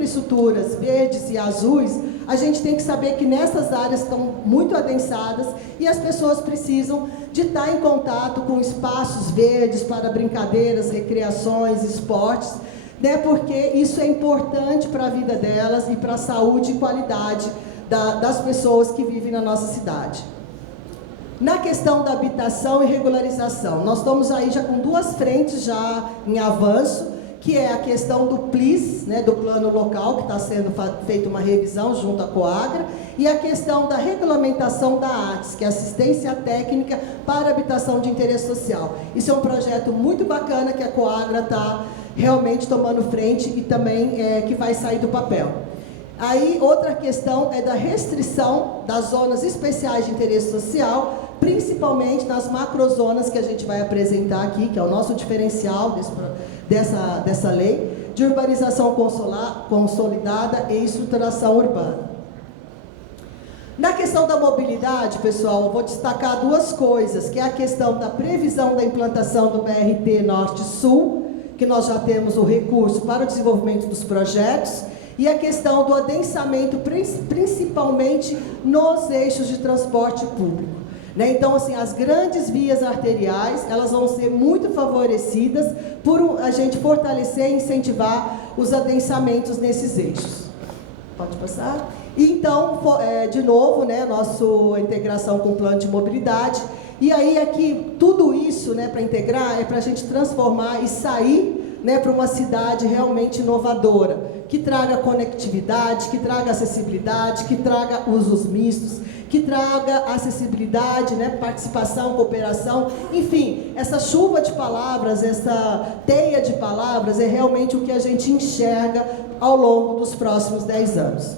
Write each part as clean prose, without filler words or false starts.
infraestruturas verdes e azuis, a gente tem que saber que nessas áreas estão muito adensadas e as pessoas precisam de estar em contato com espaços verdes para brincadeiras, recreações, esportes, né, porque isso é importante para a vida delas e para a saúde e qualidade das pessoas que vivem na nossa cidade. Na questão da habitação e regularização, nós estamos aí já com duas frentes já em avanço, que é a questão do PLIS, né, do plano local, que está sendo feita uma revisão junto à Coagra, e a questão da regulamentação da ATS, que é assistência técnica para habitação de interesse social. Isso é um projeto muito bacana que a Coagra está realmente tomando frente e também que vai sair do papel. Aí, outra questão é da restrição das zonas especiais de interesse social, principalmente nas macrozonas que a gente vai apresentar aqui, que é o nosso diferencial dessa lei, de urbanização consolidada e estruturação urbana. Na questão da mobilidade, pessoal, eu vou destacar duas coisas, que é a questão da previsão da implantação do BRT Norte-Sul, que nós já temos o recurso para o desenvolvimento dos projetos, e a questão do adensamento, principalmente nos eixos de transporte público. Né? Então, assim, as grandes vias arteriais, elas vão ser muito favorecidas por a gente fortalecer e incentivar os adensamentos nesses eixos. Pode passar? E então, de novo, né, nossa integração com o plano de mobilidade. E aí, aqui, tudo isso, né, para integrar, é para a gente transformar e sair, né, para uma cidade realmente inovadora, que traga conectividade, que traga acessibilidade, que traga usos mistos, que traga acessibilidade, né, participação, cooperação, enfim, essa chuva de palavras, essa teia de palavras é realmente o que a gente enxerga ao longo dos próximos 10 anos.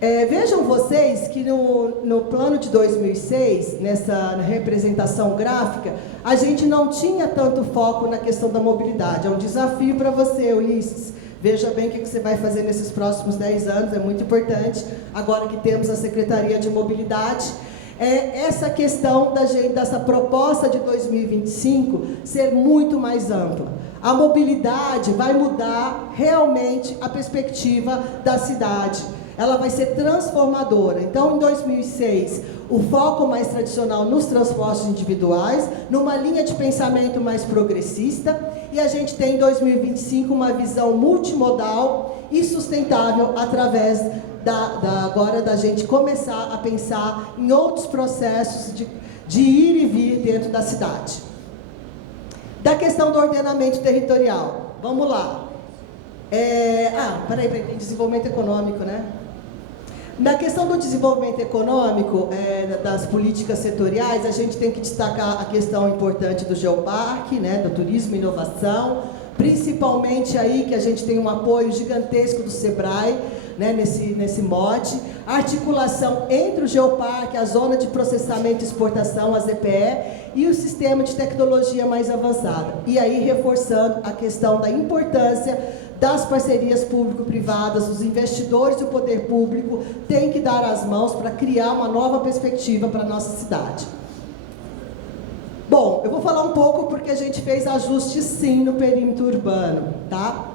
Vejam vocês que no plano de 2006, nessa representação gráfica, a gente não tinha tanto foco na questão da mobilidade. É um desafio para você, Ulisses. Veja bem o que você vai fazer nesses próximos 10 anos, é muito importante, agora que temos a Secretaria de Mobilidade. Essa questão dessa proposta de 2025 ser muito mais ampla. A mobilidade vai mudar realmente a perspectiva da cidade. Ela vai ser transformadora. Então, em 2006, o foco mais tradicional nos transportes individuais, numa linha de pensamento mais progressista, e a gente tem em 2025 uma visão multimodal e sustentável através agora da gente começar a pensar em outros processos de ir e vir dentro da cidade. Da questão do ordenamento territorial, vamos lá. Peraí, desenvolvimento econômico, né? Na questão do desenvolvimento econômico, das políticas setoriais, a gente tem que destacar a questão importante do Geoparque, né, do turismo e inovação, principalmente aí que a gente tem um apoio gigantesco do SEBRAE, né, nesse mote, a articulação entre o Geoparque, a Zona de Processamento e Exportação, a ZPE, e o Sistema de Tecnologia mais avançada. E aí reforçando a questão da importância das parcerias público-privadas, os investidores e o poder público têm que dar as mãos para criar uma nova perspectiva para a nossa cidade. Bom, eu vou falar um pouco porque a gente fez ajustes sim no perímetro urbano, tá?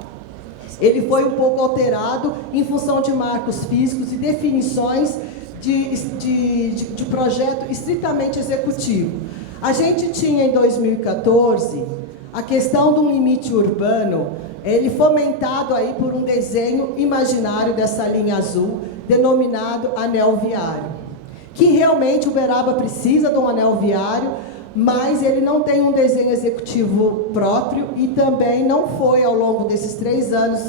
Ele foi um pouco alterado em função de marcos físicos e definições de projeto estritamente executivo. A gente tinha em 2014 a questão do limite urbano, ele fomentado aí por um desenho imaginário dessa linha azul, denominado anel viário, que realmente Uberaba precisa de um anel viário, mas ele não tem um desenho executivo próprio e também não foi, ao longo desses 3 anos,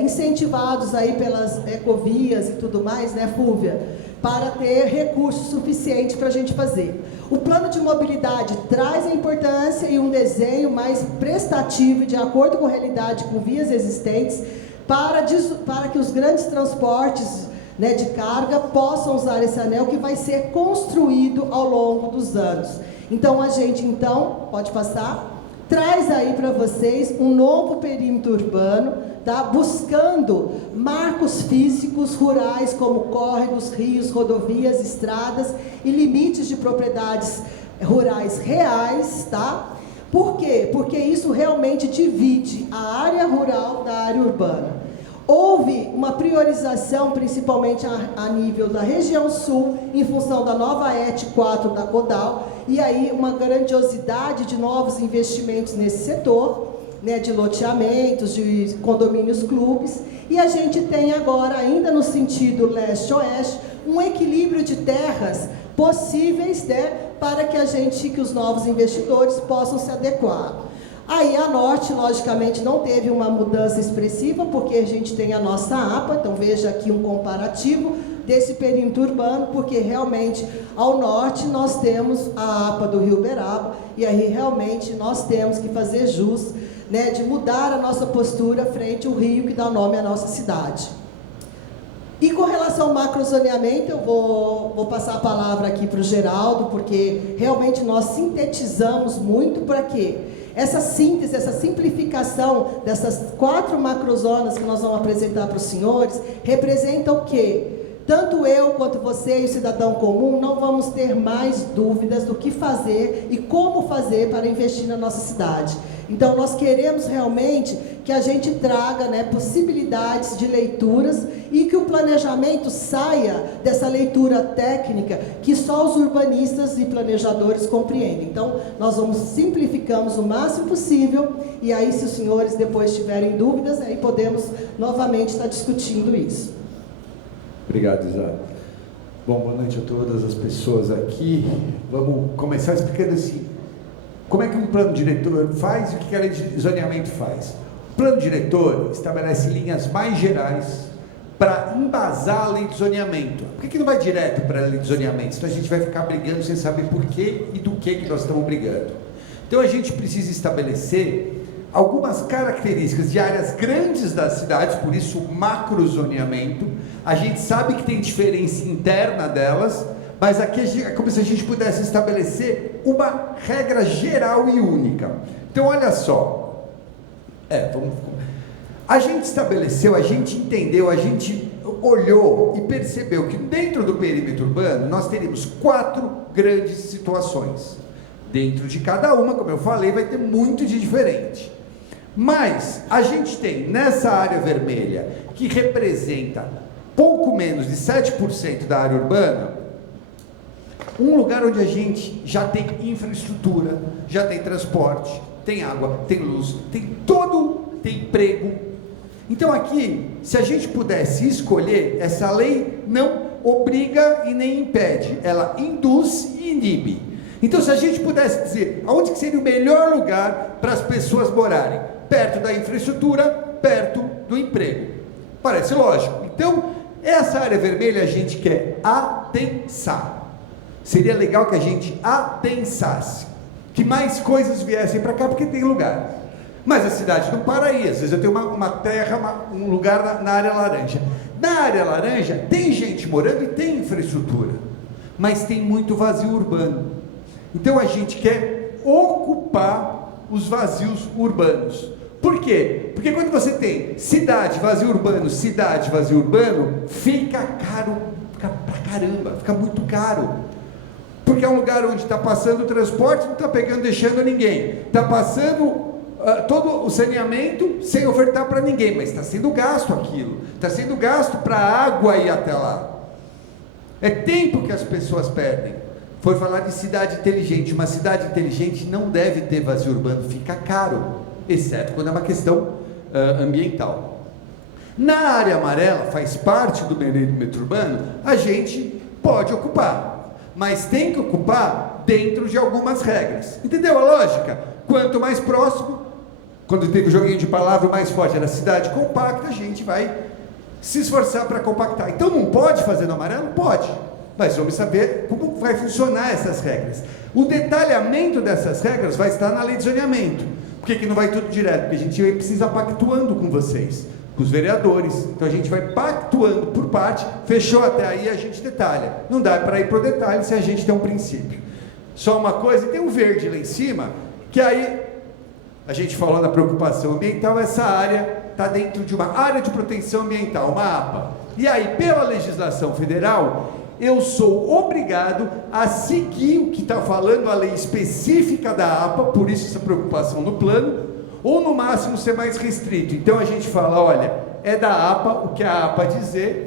incentivados aí pelas ecovias e tudo mais, né, Fúvia, para ter recursos suficientes para a gente fazer. O plano de mobilidade traz a importância e um desenho mais prestativo, de acordo com a realidade, com vias existentes, para que os grandes transportes, né, de carga possam usar esse anel que vai ser construído ao longo dos anos. Então, a gente, pode passar, traz aí para vocês um novo perímetro urbano, tá? Buscando marcos físicos rurais como córregos, rios, rodovias, estradas e limites de propriedades rurais reais, tá? Por quê? Porque isso realmente divide a área rural da área urbana. Ou houve uma priorização, principalmente a nível da região sul, em função da nova ET 4 da Codal, e aí uma grandiosidade de novos investimentos nesse setor, né, de loteamentos, de condomínios clubes, e a gente tem agora, ainda no sentido leste-oeste, um equilíbrio de terras possíveis, né, para que os novos investidores possam se adequar. Aí a norte, logicamente, não teve uma mudança expressiva, porque a gente tem a nossa APA, então veja aqui um comparativo desse perímetro urbano, porque realmente ao norte nós temos a APA do Rio Uberaba, e aí realmente nós temos que fazer jus, né, de mudar a nossa postura frente ao rio que dá nome à nossa cidade. E com relação ao macrozoneamento, eu vou passar a palavra aqui para o Geraldo, porque realmente nós sintetizamos muito para quê? Essa síntese, essa simplificação dessas 4 macrozonas que nós vamos apresentar para os senhores, representa o quê? Tanto eu quanto você e o cidadão comum não vamos ter mais dúvidas do que fazer e como fazer para investir na nossa cidade. Então, nós queremos realmente que a gente traga, né, possibilidades de leituras e que o planejamento saia dessa leitura técnica que só os urbanistas e planejadores compreendem. Então, nós simplificamos o máximo possível e aí, se os senhores depois tiverem dúvidas, aí podemos novamente estar discutindo isso. Obrigado, Isa. Bom, boa noite a todas as pessoas aqui. Vamos começar explicando assim, como é que um plano diretor faz e o que a lei de zoneamento faz. O plano diretor estabelece linhas mais gerais para embasar a lei de zoneamento. Por que não vai direto para a lei de zoneamento? Então a gente vai ficar brigando sem saber por quê e do que nós estamos brigando. Então a gente precisa estabelecer algumas características de áreas grandes das cidades, por isso o macrozoneamento. A gente sabe que tem diferença interna delas, mas aqui é como se a gente pudesse estabelecer uma regra geral e única. Então olha só, a gente estabeleceu, a gente entendeu, a gente olhou e percebeu que dentro do perímetro urbano nós teríamos 4 grandes situações. Dentro de cada uma, como eu falei, vai ter muito de diferente. Mas a gente tem nessa área vermelha, que representa pouco menos de 7% da área urbana, um lugar onde a gente já tem infraestrutura, já tem transporte, tem água, tem luz, tem emprego. Então aqui, se a gente pudesse escolher, essa lei não obriga e nem impede, ela induz e inibe. Então se a gente pudesse dizer, aonde que seria o melhor lugar para as pessoas morarem? Perto da infraestrutura, perto do emprego. Parece lógico. Então, essa área vermelha a gente quer adensar. Seria legal que a gente adensasse, que mais coisas viessem para cá, porque tem lugar. Mas a cidade não para aí. Às vezes eu tenho uma terra, um lugar na área laranja. Na área laranja tem gente morando e tem infraestrutura, mas tem muito vazio urbano. Então a gente quer ocupar os vazios urbanos. Por quê? Porque quando você tem cidade, vazio urbano, fica caro, fica pra caramba, fica muito caro. Porque é um lugar onde está passando o transporte, não está pegando, deixando ninguém. Está passando todo o saneamento sem ofertar para ninguém, mas está sendo gasto aquilo. Está sendo gasto para a água ir até lá. É tempo que as pessoas perdem. Foi falar de cidade inteligente. Uma cidade inteligente não deve ter vazio urbano, fica caro. Exceto quando é uma questão ambiental. Na área amarela, faz parte do perímetro urbano, a gente pode ocupar, mas tem que ocupar dentro de algumas regras. Entendeu a lógica? Quanto mais próximo, quando teve o joguinho de palavra mais forte, era cidade compacta, a gente vai se esforçar para compactar. Então não pode fazer no amarelo? Pode, mas vamos saber como vai funcionar essas regras. O detalhamento dessas regras vai estar na lei de zoneamento. Por que não vai tudo direto? Porque a gente precisa pactuando com vocês, com os vereadores. Então a gente vai pactuando por parte, fechou até aí, a gente detalha. Não dá para ir para o detalhe se a gente tem um princípio. Só uma coisa, tem um verde lá em cima, que aí a gente falou na preocupação ambiental, essa área está dentro de uma área de proteção ambiental, uma APA. E aí, pela legislação federal, eu sou obrigado a seguir o que está falando a lei específica da APA, por isso essa preocupação no plano, ou no máximo ser mais restrito. Então a gente fala, olha, é da APA, o que a APA dizer,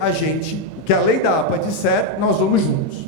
o que a lei da APA disser, nós vamos juntos.